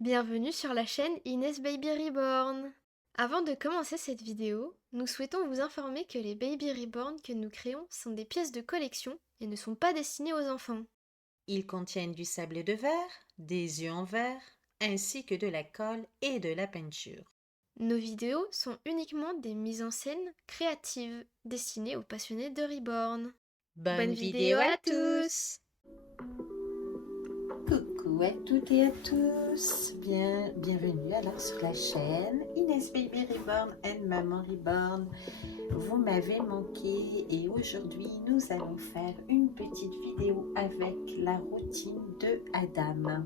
Bienvenue sur la chaîne Inès Baby Reborn. Avant de commencer cette vidéo, nous souhaitons vous informer que les Baby Reborn que nous créons sont des pièces de collection et ne sont pas destinées aux enfants. Ils contiennent du sable de verre, des œufs en verre, ainsi que de la colle et de la peinture. Nos vidéos sont uniquement des mises en scène créatives destinées aux passionnés de Reborn. Bonne Bonne vidéo vidéo à à tous! tous! Coucou à toutes et à tous! Bienvenue alors sur la chaîne Inès Baby Reborn and Maman Reborn. Vous m'avez manqué et aujourd'hui nous allons faire une petite vidéo avec la routine de Adam.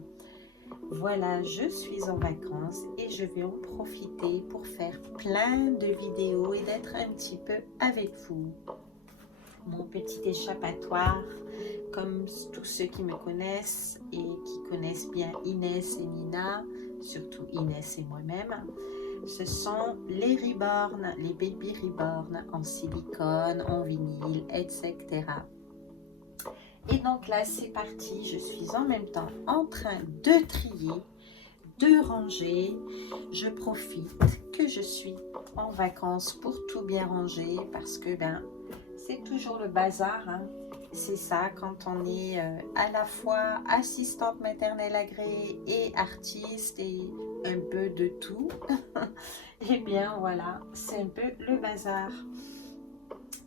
Voilà, je suis en vacances et je vais en profiter pour faire plein de vidéos et d'être un petit peu avec vous. Mon petit échappatoire, comme tous ceux qui me connaissent et qui connaissent bien Inès et Nina, surtout Inès et moi-même, ce sont les Reborn, les Baby Reborn en silicone, en vinyle, etc. Et donc là, c'est parti. Je suis en même temps en train de trier, de ranger. Je profite que je suis en vacances pour tout bien ranger parce que c'est toujours le bazar. Hein. C'est ça quand on est à la fois assistante maternelle agréée et artiste et un peu de tout. Eh bien voilà, c'est un peu le bazar.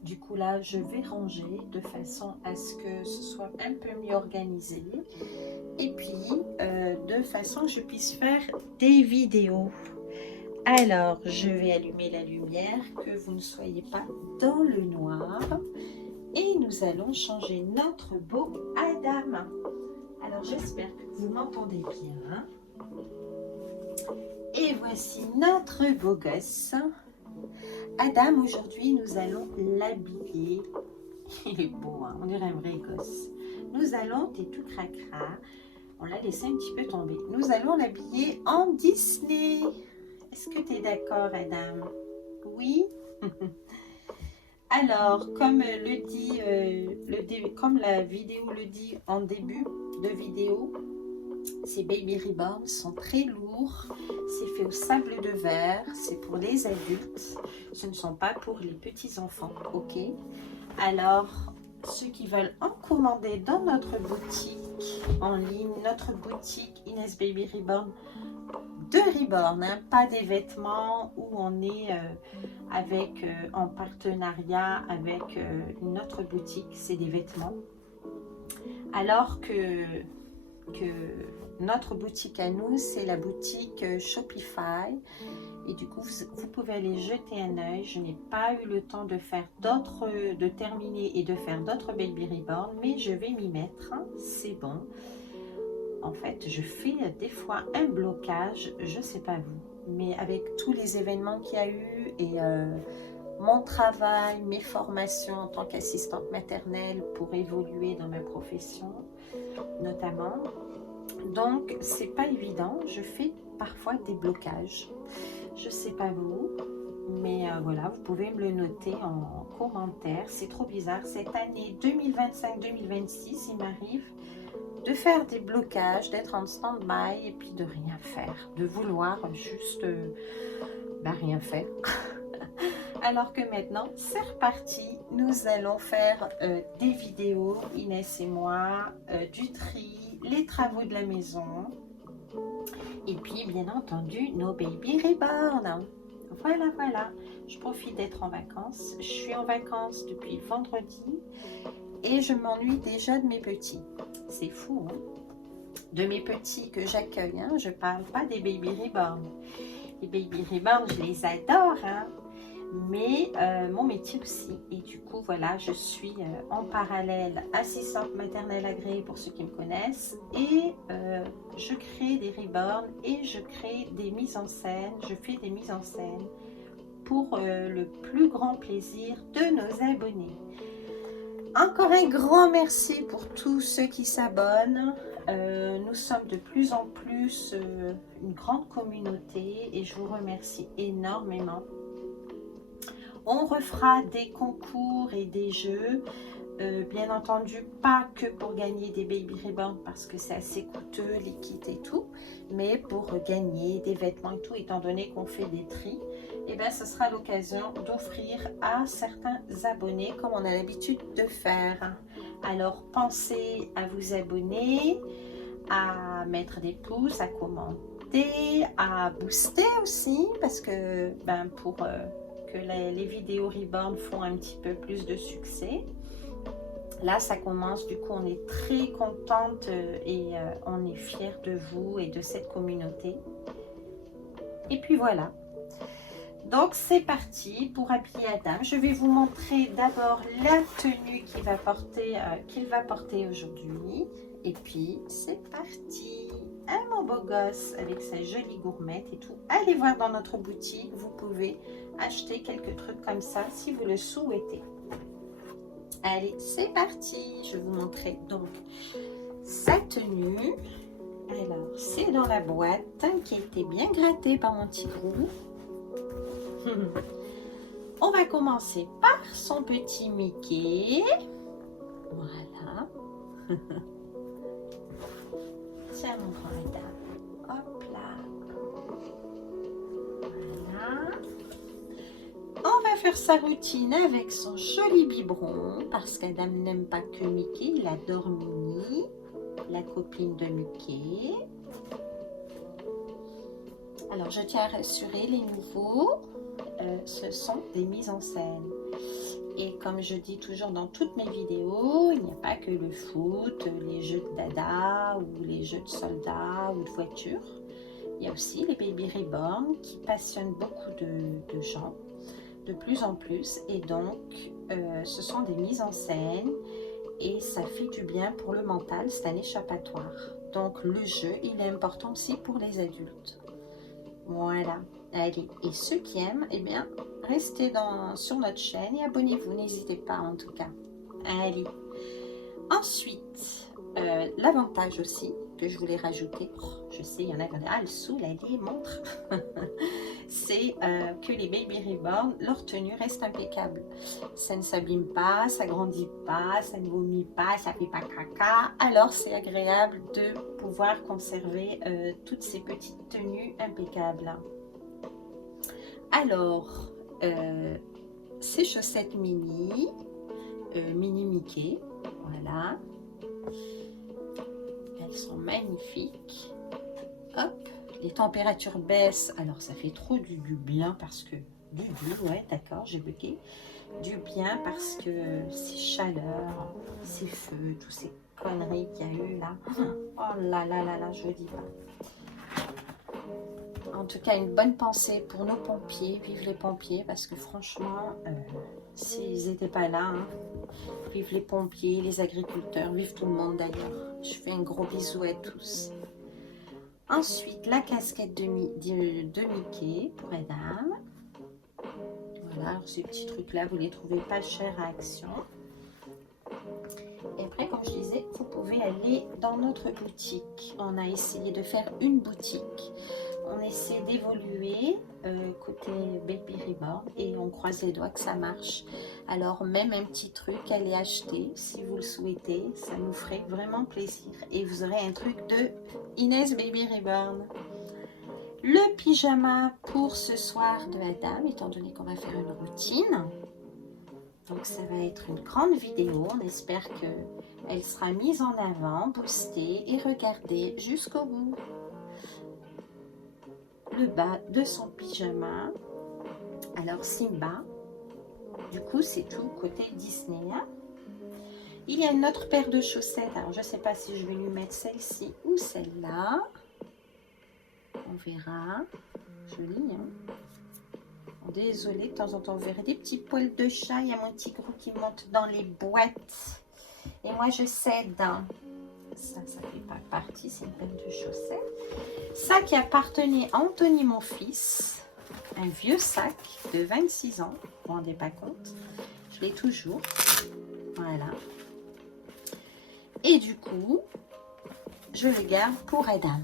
Du coup là, je vais ranger de façon à ce que ce soit un peu mieux organisé. Et puis, de façon que je puisse faire des vidéos. Alors, je vais allumer la lumière, que vous ne soyez pas dans le noir. Et nous allons changer notre beau Adam. Alors, j'espère que vous m'entendez bien. Et voici notre beau gosse. Adam, aujourd'hui, nous allons l'habiller. Il est beau, hein? On dirait un vrai gosse. Nous allons, t'es tout cracra. On l'a laissé un petit peu tomber. Nous allons l'habiller en Disney. Est-ce que tu es d'accord, Adam? Oui? Alors, comme comme la vidéo le dit en début de vidéo, ces Baby Reborn sont très lourds. C'est fait au sable de verre. C'est pour les adultes. Ce ne sont pas pour les petits-enfants. Ok? Alors, ceux qui veulent en commander dans notre boutique en ligne, notre boutique Inès Baby Reborn, de Reborn, hein, pas des vêtements où on est en partenariat avec une autre boutique, c'est des vêtements. Alors que notre boutique à nous, c'est la boutique Shopify. Et du coup, vous pouvez aller jeter un œil. Je n'ai pas eu le temps de faire de terminer et de faire d'autres Baby Reborn, mais je vais m'y mettre. Hein, c'est bon. En fait, je fais des fois un blocage, je ne sais pas vous, mais avec tous les événements qu'il y a eu et mon travail, mes formations en tant qu'assistante maternelle pour évoluer dans ma profession, notamment. Donc, c'est pas évident. Je fais parfois des blocages. Je sais pas vous, mais voilà, vous pouvez me le noter en commentaire. C'est trop bizarre. Cette année 2025-2026, il m'arrive de faire des blocages, d'être en stand-by et puis de rien faire, de vouloir juste rien faire. Alors que maintenant, c'est reparti. Nous allons faire des vidéos, Inès et moi, du tri, les travaux de la maison. Et puis, bien entendu, nos Baby Reborn. Voilà, voilà. Je profite d'être en vacances. Je suis en vacances depuis vendredi et je m'ennuie déjà de mes petits. C'est fou, hein? De mes petits que j'accueille. Hein? Je ne parle pas des Baby Reborn. Les Baby Reborn, je les adore. Hein? Mais mon métier aussi. Et du coup, voilà, je suis en parallèle assistante maternelle agréée pour ceux qui me connaissent. Et je crée des reborn et je crée des mises en scène. Je fais des mises en scène pour le plus grand plaisir de nos abonnés. Encore un grand merci pour tous ceux qui s'abonnent. Nous sommes de plus en plus une grande communauté et je vous remercie énormément. On refera des concours et des jeux Bien entendu, pas que pour gagner des baby reborn parce que c'est assez coûteux, les kits et tout, mais pour gagner des vêtements et tout, étant donné qu'on fait des tris, et bien ce sera l'occasion d'offrir à certains abonnés comme on a l'habitude de faire. Alors pensez à vous abonner, à mettre des pouces, à commenter, à booster aussi parce que pour que les vidéos reborn font un petit peu plus de succès. Là, ça commence, du coup, on est très contente et on est fiers de vous et de cette communauté. Et puis voilà. Donc, c'est parti pour habiller Adam. Je vais vous montrer d'abord la tenue qu'il va porter aujourd'hui. Et puis, c'est parti. Un mon beau gosse avec sa jolie gourmette et tout. Allez voir dans notre boutique. Vous pouvez acheter quelques trucs comme ça si vous le souhaitez. Allez, c'est parti. Je vais vous montrer donc sa tenue. Alors, c'est dans la boîte qui a été bien grattée par mon petit gros. On va commencer par son petit Mickey. Voilà. Tiens, mon grand Adam. Hop là. Voilà. On va faire sa routine avec son joli biberon parce qu'Adam n'aime pas que Mickey, il adore Minnie, la copine de Mickey. Alors je tiens à rassurer les nouveaux, ce sont des mises en scène. Et comme je dis toujours dans toutes mes vidéos, il n'y a pas que le foot, les jeux de dada ou les jeux de soldats ou de voitures. Il y a aussi les baby reborn qui passionnent beaucoup de gens. De plus en plus, et donc ce sont des mises en scène et ça fait du bien pour le mental, c'est un échappatoire. Donc le jeu, il est important aussi pour les adultes. Voilà, allez, et ceux qui aiment, eh bien, restez sur notre chaîne et abonnez-vous, n'hésitez pas en tout cas. Allez, ensuite, l'avantage aussi que je voulais rajouter, je sais, il y en a qui ont le saoul, allez, montre c'est que les baby reborn, leur tenue reste impeccable. Ça ne s'abîme pas, ça grandit pas, ça ne vomit pas, ça fait pas caca. Alors c'est agréable de pouvoir conserver toutes ces petites tenues impeccables. Alors, ces chaussettes mini, mini Mickey, voilà. Elles sont magnifiques. Hop. Les températures baissent, alors ça fait trop du bien parce que ouais, d'accord, j'ai bugué. Du bien parce que ces chaleurs, ces feux, toutes ces conneries qu'il y a eu là. Oh là là là là, je ne dis pas. En tout cas, une bonne pensée pour nos pompiers, vive les pompiers, parce que franchement, s'ils n'étaient pas là, hein, vive les pompiers, les agriculteurs, vive tout le monde d'ailleurs. Je fais un gros bisou à tous. Ensuite, la casquette de Mickey pour Adam. Voilà, alors ces petits trucs-là, vous les trouvez pas chers à Action. Et après, comme je disais, vous pouvez aller dans notre boutique. On a essayé de faire une boutique. On essaie d'évoluer côté Baby Reborn et on croise les doigts que ça marche. Alors même un petit truc, allez acheter si vous le souhaitez, ça nous ferait vraiment plaisir. Et vous aurez un truc de Inès Baby Reborn. Le pyjama pour ce soir de Adam, étant donné qu'on va faire une routine. Donc ça va être une grande vidéo, on espère qu'elle sera mise en avant, boostée et regardée jusqu'au bout. Le bas de son pyjama. Alors Simba, du coup c'est tout côté Disney. Hein. Il y a une autre paire de chaussettes, alors je ne sais pas si je vais lui mettre celle-ci ou celle-là. On verra. Joli, hein. Désolée, de temps en temps, vous verrez des petits poils de chat. Il y a mon petit gros qui monte dans les boîtes. Et moi, je cède. Ça fait pas partie, c'est une paire de chaussettes. Ça qui appartenait à Anthony, mon fils. Un vieux sac de 26 ans. Vous ne vous rendez pas compte. Je l'ai toujours. Voilà. Et du coup, je le garde pour Adam.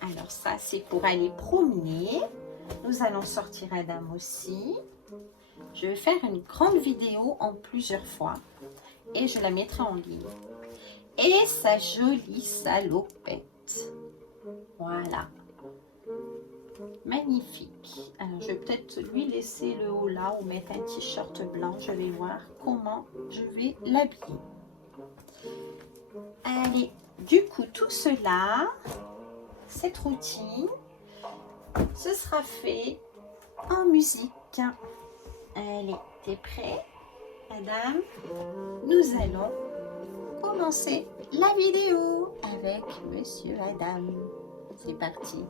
Alors ça, c'est pour aller promener. Nous allons sortir Adam aussi. Je vais faire une grande vidéo en plusieurs fois. et je la mettrai en ligne. Et sa jolie salopette. Voilà. Magnifique. Alors, je vais peut-être lui laisser le haut là ou mettre un t-shirt blanc. Je vais voir comment je vais l'habiller. Allez, du coup, tout cela, cette routine, ce sera fait en musique. Allez, t'es prêt, madame? Nous allons commencer la vidéo avec Monsieur Adam. C'est parti.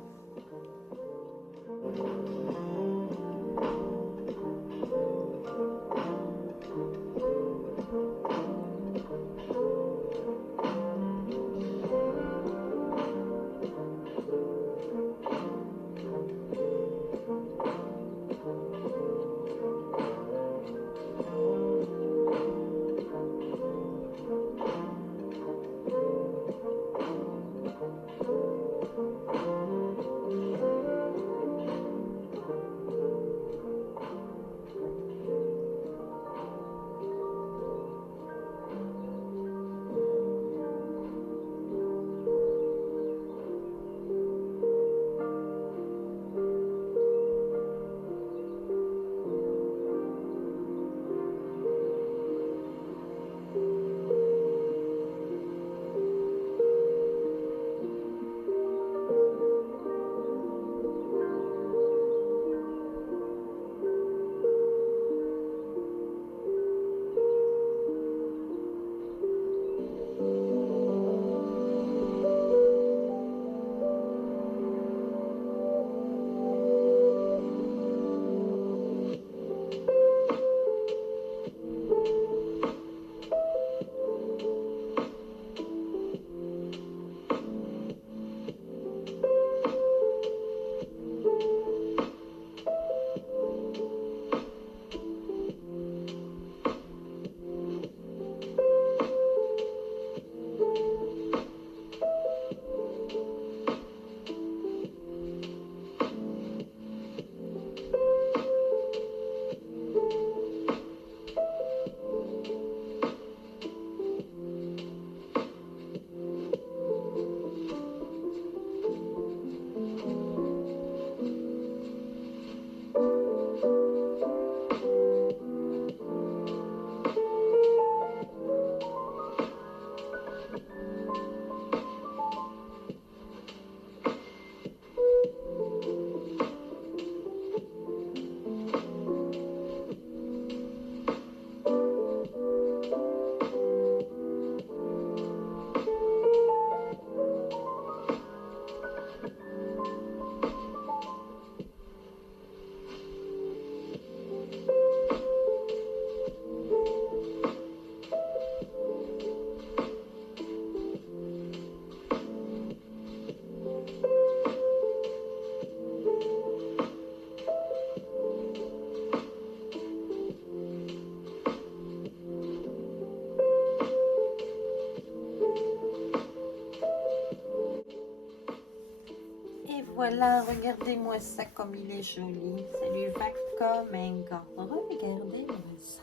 Voilà, regardez-moi ça comme il est joli. Ça lui va comme un gant. Regardez-moi ça.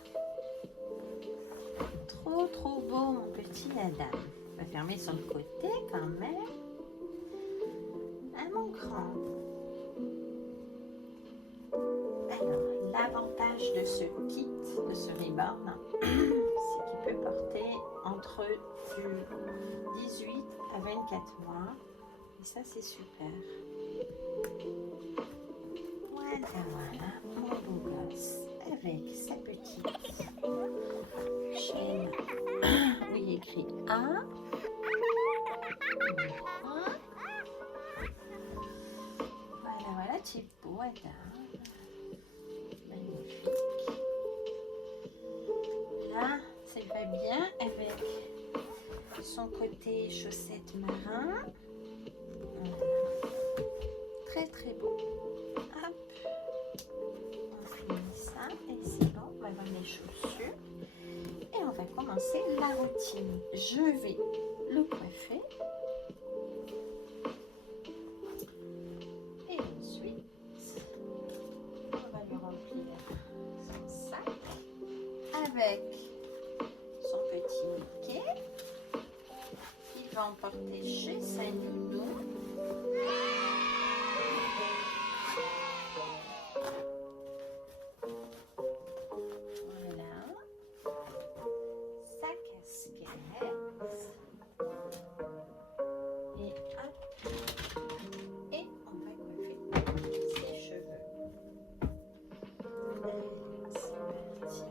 Trop, trop beau, mon petit Adam. On va fermer sur le côté quand même. À mon grand. Alors, l'avantage de ce kit, de ce ribbon, c'est qu'il peut porter entre du 18 à 24 mois. Et ça, c'est super. Voilà, voilà, mon beau gosse, avec sa petite chaîne où il y a écrit A. Voilà, voilà, tu es beau, Adam. Magnifique. Là, ça va bien avec son côté chaussettes marin. Très très beau. Hop. On finit ça et c'est bon. On va voir les chaussures. Et on va commencer la routine. Je vais le coiffer. Et ensuite, on va lui remplir son sac avec son petit l'emporter chez sa nounou. Voilà. Sa casquette. Et hop. Et on va coiffer ses cheveux. Allez, c'est parti.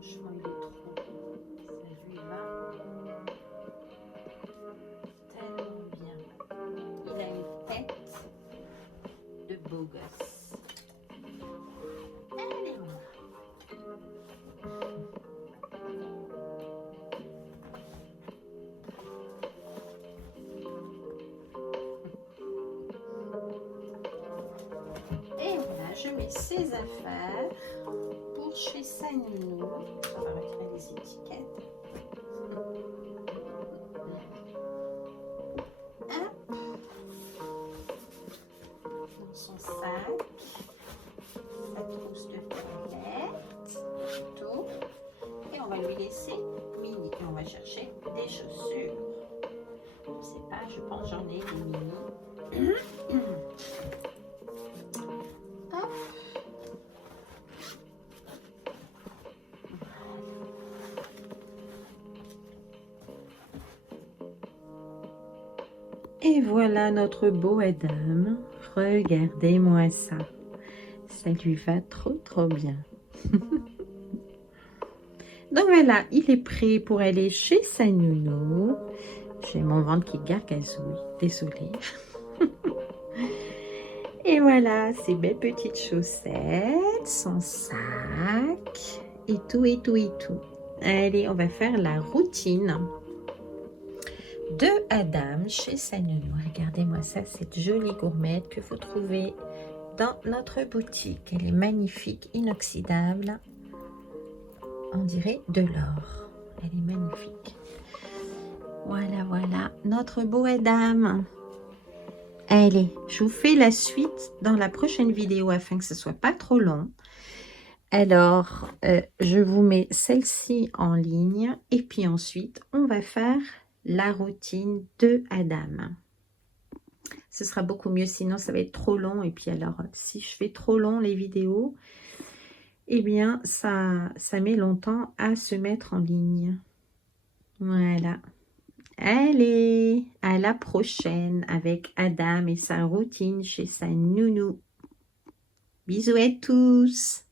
Franchement, il est trop beau. Ça lui va tellement bien. Il a une tête de beau gosse. Allez, et voilà, je mets ses affaires pour chez sa nounou. On va retirer les étiquettes. Hop. Dans son sac, sa trousse de toilette, plutôt. Et on va lui laisser mini. Et on va chercher des chaussures. Je ne sais pas, je pense j'en ai des mini. Hop. Et voilà notre beau Adam. Regardez-moi ça. Ça lui va trop bien. Donc voilà, il est prêt pour aller chez sa nounou. J'ai mon ventre qui gargazouille. Désolée. Et voilà, ses belles petites chaussettes, son sac, et tout. Allez, on va faire la routine de Adam chez sa nounou. Regardez-moi ça, cette jolie gourmette que vous trouvez dans notre boutique. Elle est magnifique, inoxydable. On dirait de l'or. Elle est magnifique. Voilà, notre beau Adam. Allez, je vous fais la suite dans la prochaine vidéo afin que ce soit pas trop long. Alors, je vous mets celle-ci en ligne et puis ensuite, on va faire la routine de Adam. Ce sera beaucoup mieux, sinon ça va être trop long. Et puis alors, si je fais trop long les vidéos, eh bien, ça met longtemps à se mettre en ligne. Voilà. Allez, à la prochaine avec Adam et sa routine chez sa nounou. Bisous à tous.